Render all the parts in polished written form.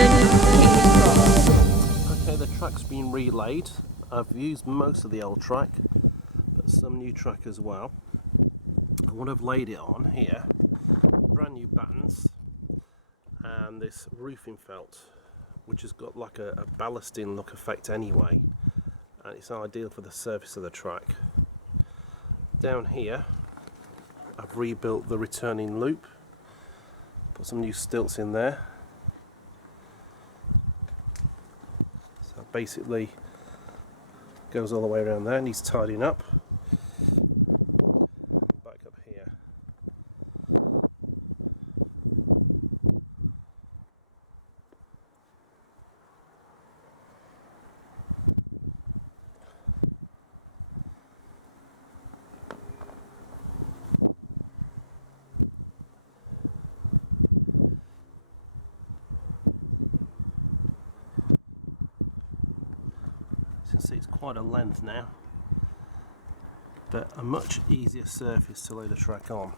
Okay, the track's been relayed. I've used most of the old track, but some new track as well. What I've laid it on here, brand new bands and this roofing felt, which has got like a ballasting look effect anyway, and it's ideal for the surface of the track. Down here I've rebuilt the returning loop, put some new stilts in there. So basically goes all the way around there, needs tidying up. Back up here. It's quite a length now, but a much easier surface to lay the track on.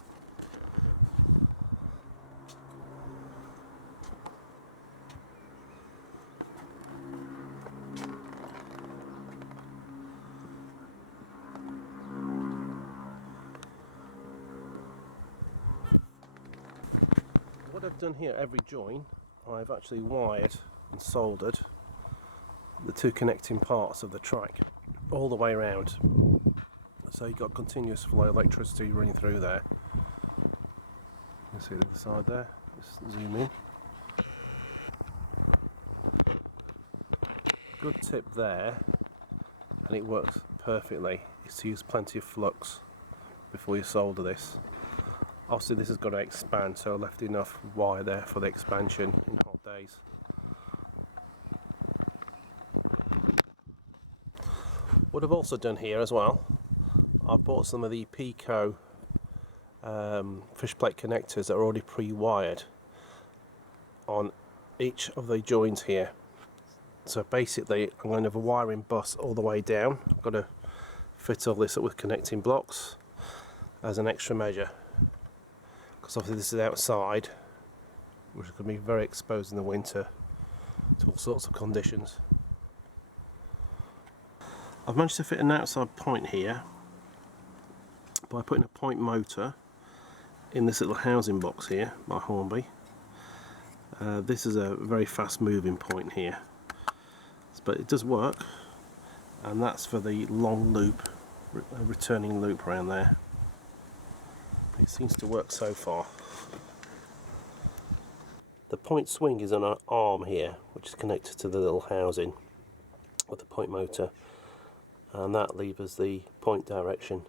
What I've done here, every join I've actually wired and soldered the two connecting parts of the track all the way around, so you've got continuous flow of electricity running through there. You can see the other side there. Just zoom in. Good tip there, and it works perfectly, is to use plenty of flux before you solder this. Obviously this has got to expand, so I left enough wire there for the expansion in hot days. What I've also done here as well, I've bought some of the Pico fish plate connectors that are already pre-wired on each of the joins here. So basically I'm going to have a wiring bus all the way down. I've got to fit all this up with connecting blocks as an extra measure, because obviously this is outside, which is going to be very exposed in the winter to all sorts of conditions. I've managed to fit an outside point here by putting a point motor in this little housing box here by Hornby. This is a very fast moving point here, but it does work, and that's for the long loop, returning loop around there. It seems to work so far. The point swing is on an arm here, which is connected to the little housing with the point motor, and that levers the point direction,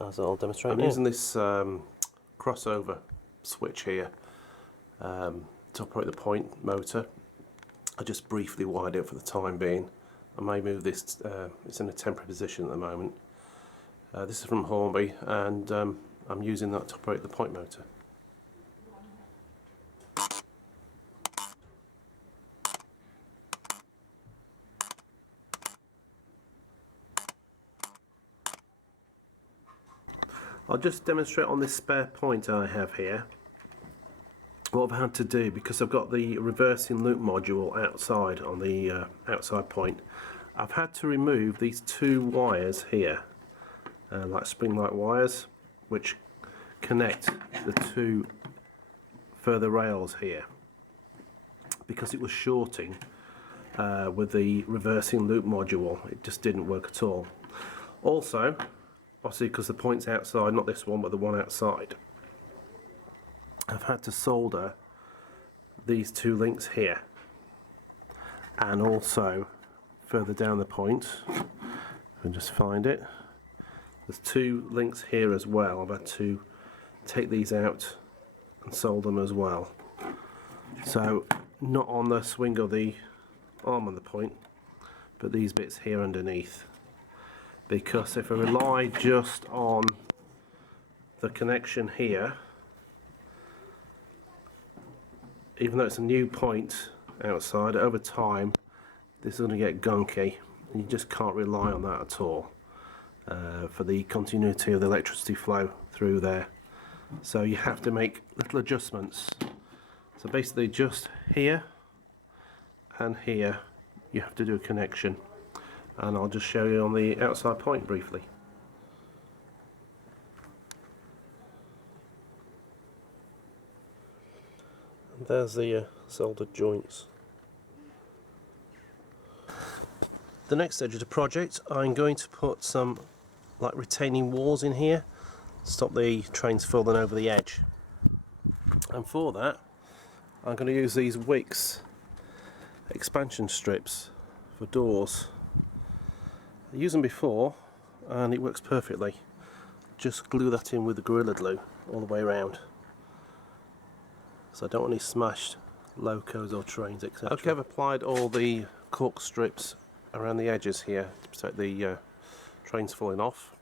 as I'll demonstrate now. I'm using this crossover switch here to operate the point motor. I just briefly wired it for the time being. I may move this, it's in a temporary position at the moment. This is from Hornby, and I'm using that to operate the point motor. I'll just demonstrate on this spare point I have here what I've had to do, because I've got the reversing loop module outside on the outside point. I've had to remove these two wires here, like spring-like wires, which connect the two further rails here, because it was shorting with the reversing loop module. It just didn't work at all. Also, obviously because the point's outside, not this one but the one outside, I've had to solder these two links here, and also further down the point, I can just find it, there's two links here as well. I've had to take these out and solder them as well. So not on the swing of the arm on the point, but these bits here underneath, because if I rely just on the connection here, even though it's a new point outside, over time this is going to get gunky, and you just can't rely on that at all for the continuity of the electricity flow through there. So you have to make little adjustments So basically just here and here you have to do a connection, and I'll just show you on the outside point briefly. And there's the soldered joints. The next stage of the project, I'm going to put some like retaining walls in here, stop the trains falling over the edge. And for that, I'm going to use these Wicks expansion strips for doors. I used them before and it works perfectly. Just glue that in with the Gorilla Glue all the way around, so I don't want any smashed locos or trains, etc. Okay, I've applied all the cork strips around the edges here to protect the trains falling off.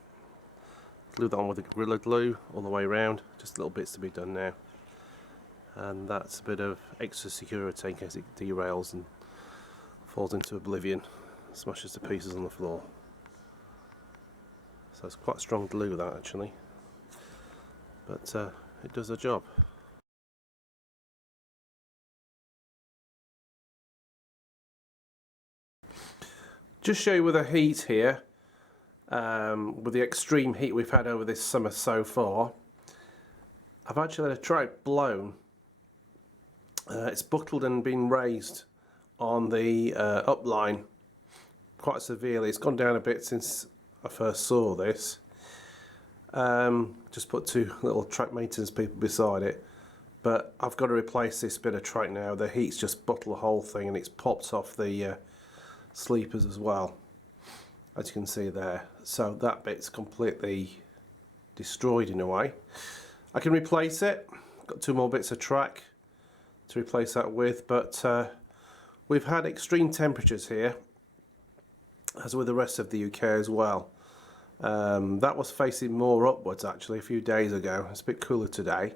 Glue that on with the Gorilla Glue all the way around. Just little bits to be done now, and that's a bit of extra security in case it derails and falls into oblivion, smashes to pieces on the floor. So it's quite strong glue, that actually, but it does the job. Just show you with the heat here, with the extreme heat we've had over this summer so far, I've actually had a track blown. It's buckled and been raised on the upline quite severely. It's gone down a bit since I first saw this. Just put two little track maintenance people beside it, but I've got to replace this bit of track now. The heat's just bottled the whole thing and it's popped off the sleepers as well, as you can see there. So that bit's completely destroyed in a way. I can replace it. Got two more bits of track to replace that with, but we've had extreme temperatures here, as with the rest of the UK as well. That was facing more upwards actually a few days ago. It's a bit cooler today,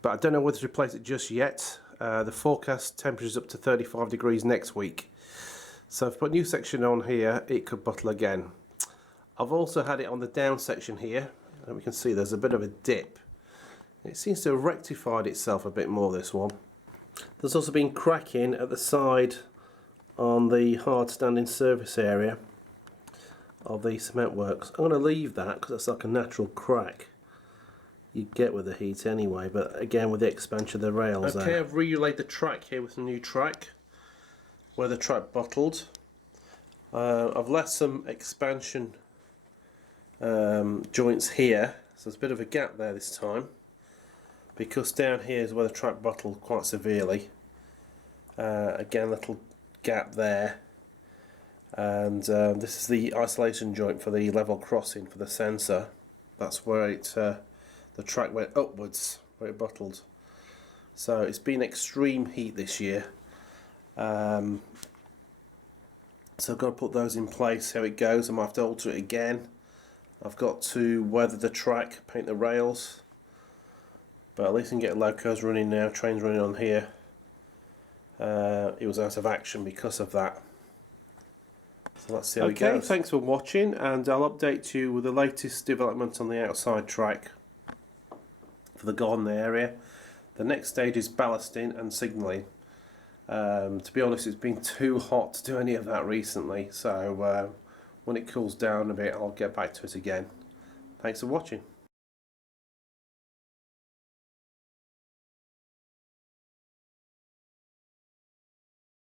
but I don't know whether to replace it just yet. The forecast temperature is up to 35 degrees next week, so if I put a new section on here, it could bottle again. I've also had it on the down section here, and we can see there's a bit of a dip. It seems to have rectified itself a bit more, this one. There's also been cracking at the side on the hard standing surface area of the cement works. I'm going to leave that because it's like a natural crack you get with the heat anyway, but again with the expansion of the rails. Okay, I've relaid the track here with a new track where the track bottled. I've left some expansion joints here, so there's a bit of a gap there this time, because down here is where the track bottled quite severely. Again, little gap there, and this is the isolation joint for the level crossing for the sensor. That's where it the track went upwards, where it bottled. So it's been extreme heat this year, so I've got to put those in place, see how it goes. I might have to alter it again. I've got to weather the track, paint the rails, but at least I can get locos running now, trains running on here. It was out of action because of that. So let's see how it goes. Thanks for watching, and I'll update you with the latest development on the outside track for the garden area. The next stage is ballasting and signalling. To be honest, it's been too hot to do any of that recently, so when it cools down a bit, I'll get back to it again. Thanks for watching.